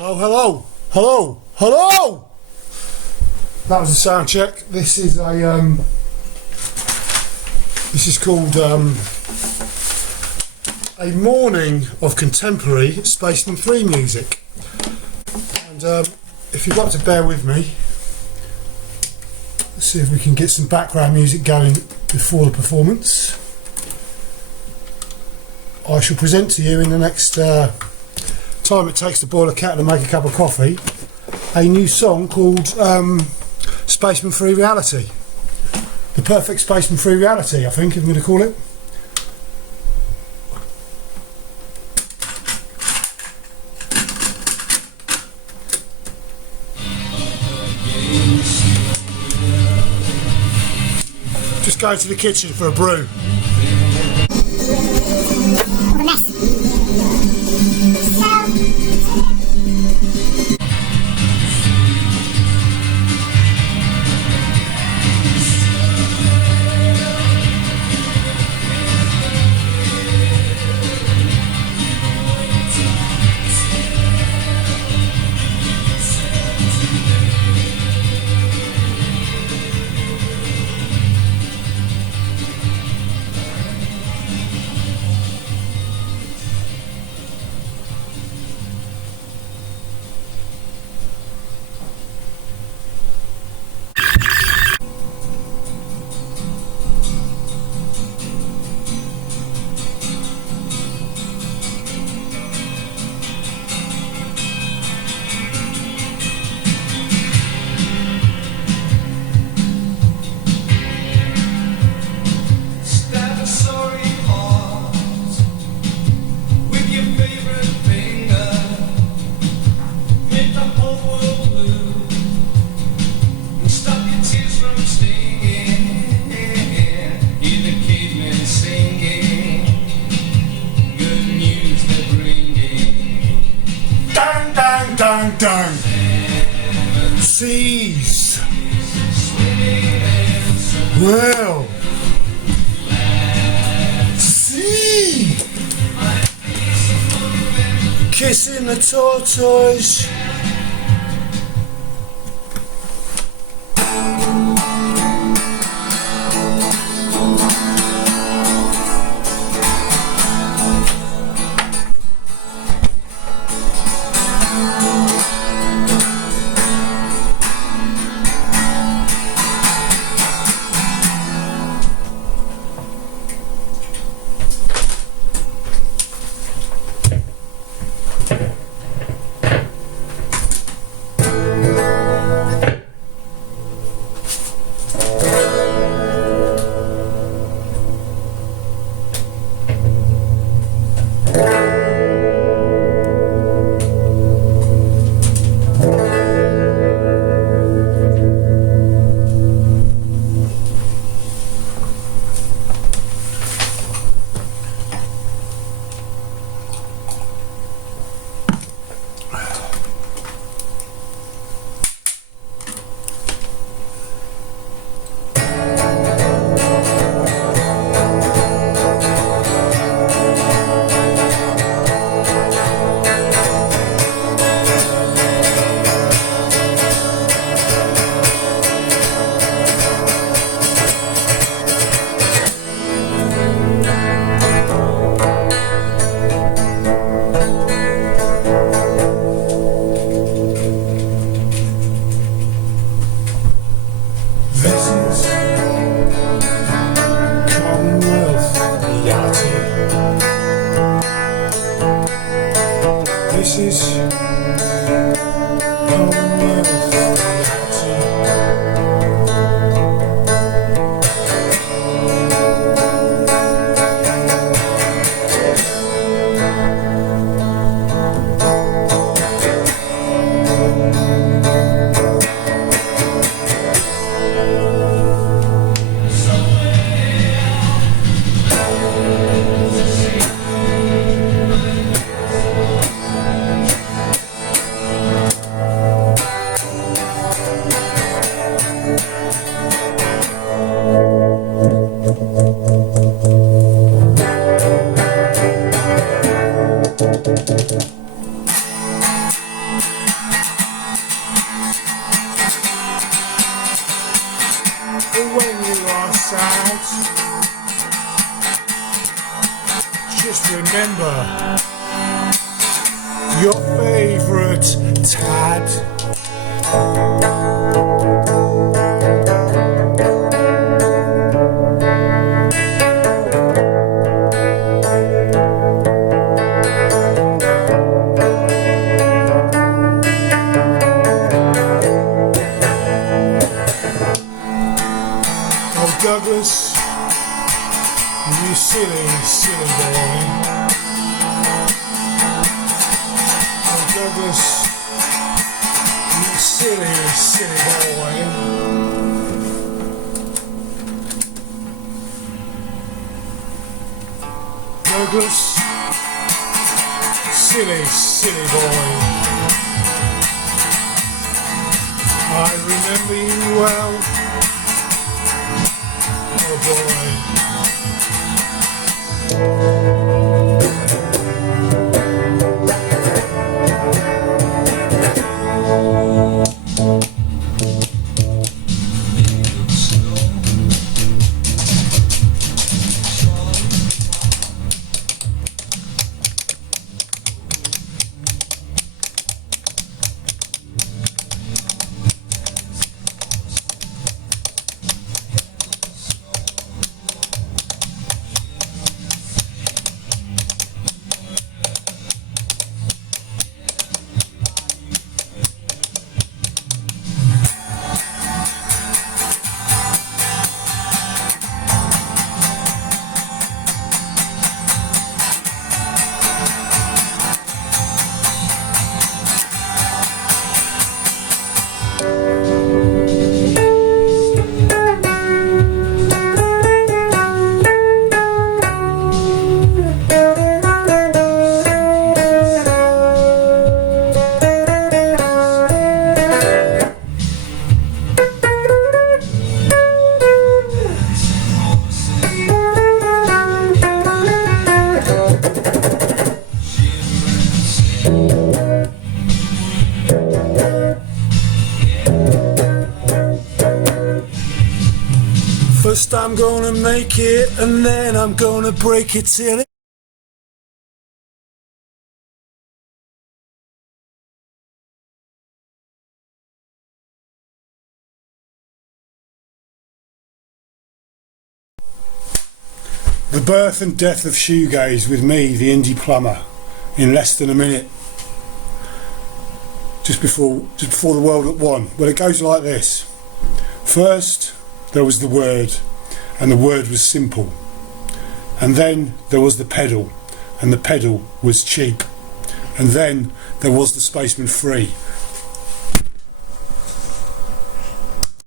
Hello, hello, hello, hello! That was a sound check. This is a this is called a mourning of contemporary Spacemen 3 music. And if you've got to bear with me, let's see if we can get some background music going before the performance. I shall present to you in the next time it takes to boil a kettle and make a cup of coffee, a new song called Spacemen 3 Reality. The perfect Spacemen 3 Reality, I think I'm going to call it. Just going to the kitchen for a brew. Dang, dang. Seas. Well. Sea. Kissing the tortoise. just remember your favourite tad. Oh Douglas, you silly, silly boy. Oh Douglas, you silly, silly boy. Douglas, silly, silly boy. I remember you well, oh boy. First I'm gonna make it, and then I'm gonna break it till it. The birth and death of shoegaze with me, the indie plumber, in less than a minute. Just before the world at one. Well, it goes like this. First, there was the word, and the word was simple. And then there was the pedal, and the pedal was cheap. And then there was the Spacemen 3,